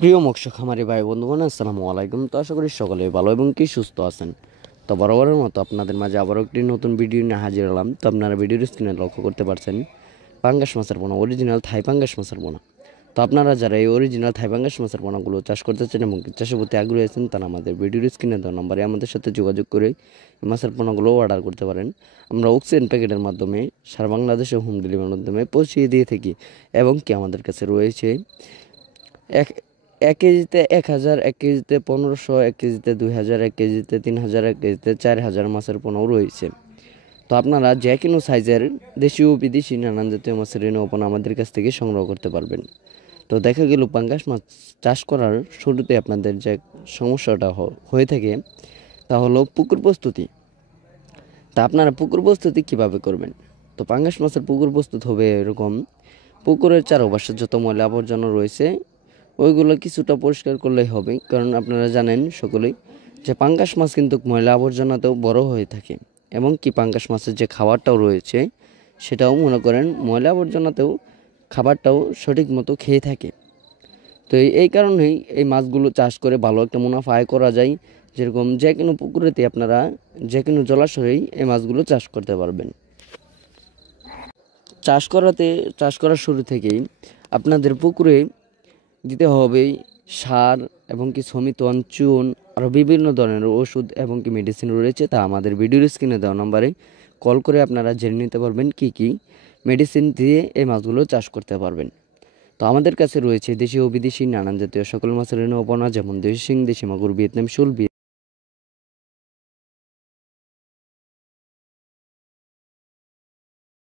প্রিয় মৎস্য খামারি ভাই বন্ধুগণ, আসসালামু আলাইকুম। তো আশা করি সকলে ভালো এবং কি সুস্থ আছেন। তো বরাবরের মতো আপনাদের মাঝে আবারও একটি নতুন ভিডিও নিয়ে হাজির হলাম। তো আপনারা ভিডিওর স্ক্রিনে লক্ষ্য করতে পারছেন পাঙ্গাস মাছের পোনা, অরিজিনাল থাই পাঙ্গাস মাছের পোনা। তো আপনারা যারা এই অরিজিনাল থাই পাঙ্গাস মাছের পোনাগুলো চাষ করতে চান এবং চাষের প্রতি আগ্রহী আছেন, তারা আমাদের ভিডিওর স্ক্রিনে দেওয়া নম্বরে আমাদের সাথে যোগাযোগ করে এই মাছের পোনাগুলো অর্ডার করতে পারেন। আমরা অক্সিজেন প্যাকেটের মাধ্যমে সারা বাংলাদেশে হোম ডেলিভারির মাধ্যমে পৌঁছিয়ে দিয়ে থাকি। এবং কি আমাদের কাছে রয়েছে এক এক কেজিতে 1000, 1 কেজিতে 1500, 1 কেজিতে 2000, 1 কেজিতে 3000, 1 কেজিতে 4000 মাছের পোনাও রয়েছে। তো আপনারা যে কোনো সাইজের দেশীয় বিদেশি নানান জাতীয় মাছের রেণু পোনা আমাদের কাছ থেকে সংগ্রহ করতে পারবেন। তো দেখা গেল পাঙ্গাস মাছ চাষ করার শুরুতে আপনাদের যে সমস্যাটা হয়ে থাকে তা হলো পুকুর প্রস্তুতি। তা আপনারা পুকুর প্রস্তুতি কীভাবে করবেন? তো পাঙ্গাস মাছের পুকুর প্রস্তুত হবে এরকম: পুকুরের চারপাশে যত ময়লা আবর্জনা রয়েছে ওইগুলো কিছুটা পরিষ্কার করলেই হবে। কারণ আপনারা জানেন সকলেই যে পাঙ্গাস মাছ কিন্তু ময়লা আবর্জনাতেও বড় হয়ে থাকে, এবং কি পাঙ্গাস মাছের যে খাবারটাও রয়েছে সেটাও মনে করেন ময়লা আবর্জনাতেও খাবারটাও সঠিক মতো খেয়ে থাকে। তো এই কারণেই এই মাছগুলো চাষ করে ভালো একটা মুনাফা আয় করা যায়। যেরকম যে কোনো পুকুরেতে আপনারা যে কোনো জলাশয়েই এই মাছগুলো চাষ করতে পারবেন। চাষ করার শুরু থেকেই আপনাদের পুকুরে দিতে হবে সার এবং কি সমিতন, চুন, আরও বিভিন্ন ধরনের ওষুধ এবং কি মেডিসিন রয়েছে। তা আমাদের ভিডিওর স্ক্রিনে দেওয়া নম্বরে কল করে আপনারা জেনে নিতে পারবেন কি কি মেডিসিন দিয়ে এই মাছগুলো চাষ করতে পারবেন। তো আমাদের কাছে রয়েছে দেশি ও বিদেশি নানান জাতীয় সকল মাছের রেণু, যেমন দেশি শিং, দেশি মাগুর, ভিয়েতনাম শোল,